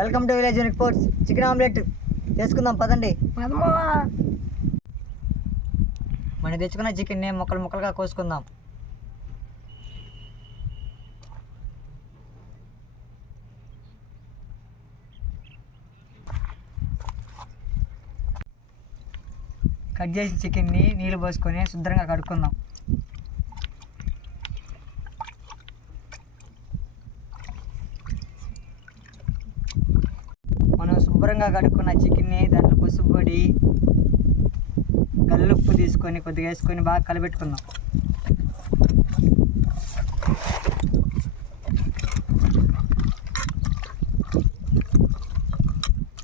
Welcome to village unique foods. Chicken omelette చేసుకుందాం పదండి. మనం తెచ్చుకున్న చికెన్ని ముక్కలు ముక్కలుగా కోసుకుందాం. కట్ చేసిన చికెన్ని నీళ్ళు పోసుకొని శుభ్రంగా కడుక్కుందాం. మనం శుభ్రంగా కడుక్కున్న చికెన్ని దాంట్లో పసుపు పొడి, కల్లుప్పు తీసుకొని కొద్దిగా వేసుకొని బాగా కలిపెట్టుకుందాం.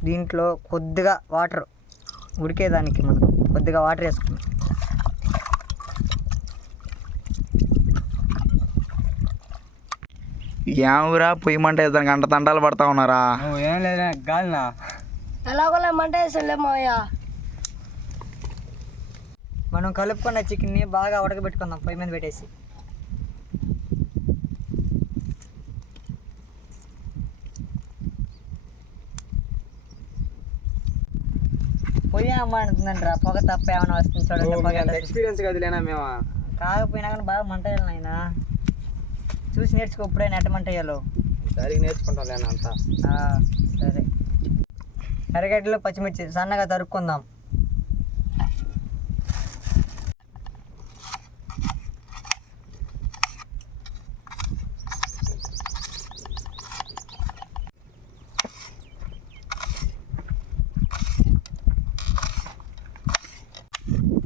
దీంట్లో కొద్దిగా వాటర్ ఉడికేదానికి మనం కొద్దిగా వాటర్ వేసుకుందాం. ఏమరా పొయ్యి మంట వేద్దానికి గంట తంటాలు పడతా ఉన్నారా? ఏం లేదా గాలినా ఎలాగోలా మంట వేసలేమయ్యా. మనం కలుపుకున్న చికెన్ని బాగా ఉడకబెట్టుకుందాం పొయ్యి మీద పెట్టేసి. పొయ్యి ఏమంటుందండి రా, పొగ తప్ప ఏమైనా వస్తుంది చూడండి. ఎక్స్పీరియన్స్ కదిలేనా మేము కాకపోయినా కానీ బాగా మంట వేయాలి నాయన. చూసి నేర్చుకో ఎప్పుడైనా ఎట్ట మంట వేయాలో. సరిగ్గా నేర్చుకుంటాం లేనా అంతా. సరే, ఎర్రగడ్డలు పచ్చిమిర్చి సన్నగా తరుక్కుందాం.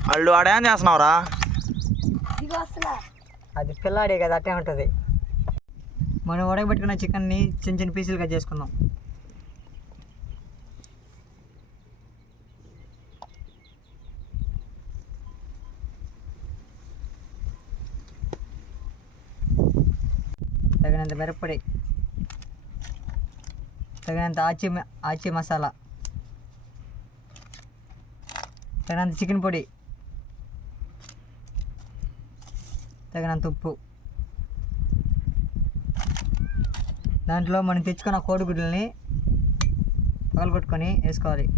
వాళ్ళు ఆడేం చేస్తున్నావురా? అది పిల్లాడే కదా, అట్టే ఉంటుంది. మనం ఉడకబెట్టుకున్న చికెన్ని చిన్న చిన్న పీసులుగా చేసుకుందాం. తగినంత మిరప్పొడి, తగినంత ఆచి మసాలా, తగినంత చికెన్ పొడి, తగినంత ఉప్పు. దాంట్లో మనం తెచ్చుకున్న కోడిగుడ్లని పగలగొట్టుకొని వేసుకోవాలి.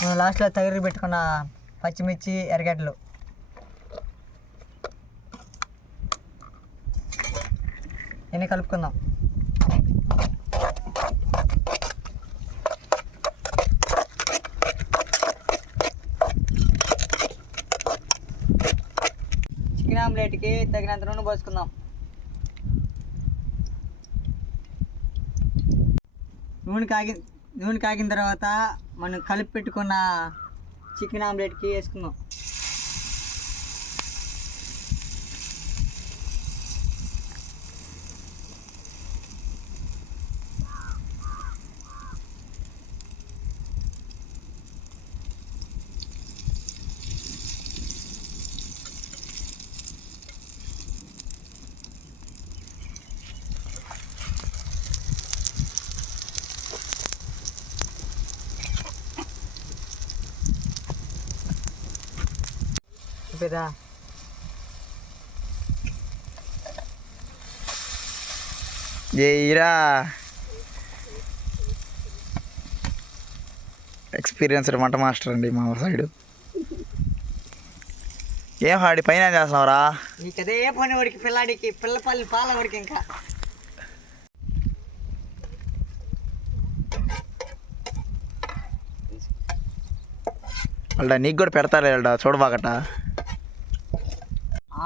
మనం లాస్ట్లో తగిరి పెట్టుకున్న పచ్చిమిర్చి, ఎర్రగడ్డలు ఇవన్నీ కలుపుకుందాం. చికెన్ ఆమ్లెట్కి తగినంత నూనె పోసుకుందాం. నూనె కాగిన తర్వాత మనం కలిపి పెట్టుకున్న చికెన్ ఆమ్లెట్కి వేసుకుందాం. పెదా జైరా ఎక్స్పీరియన్స్డ్ వంట మాస్టర్ అండి మా సైడు. ఏం హాడి పైన ఏం చేస్తున్నావురా? నీకు అదే పని వాడికి, పిల్లాడికి పిల్లపల్లి పాల వాడికి. ఇంకా వాళ్ళ నీకు కూడా పెడతారు వాళ్ళ చూడబాకట.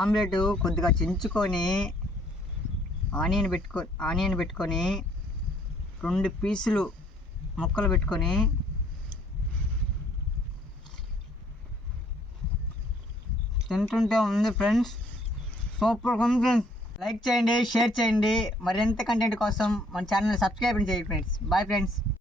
ఆమ్లెట్ కొద్దిగా చించుకొని ఆనియన్ పెట్టుకొని 2 పీసులు ముక్కలు పెట్టుకొని తింటుంటే ఉంది ఫ్రెండ్స్, సూపర్గా ఉంది ఫ్రెండ్స్. లైక్ చేయండి, షేర్ చేయండి. మరింత కంటెంట్ కోసం మన ఛానల్ సబ్స్క్రైబ్ చేయండి ఫ్రెండ్స్. Bye friends.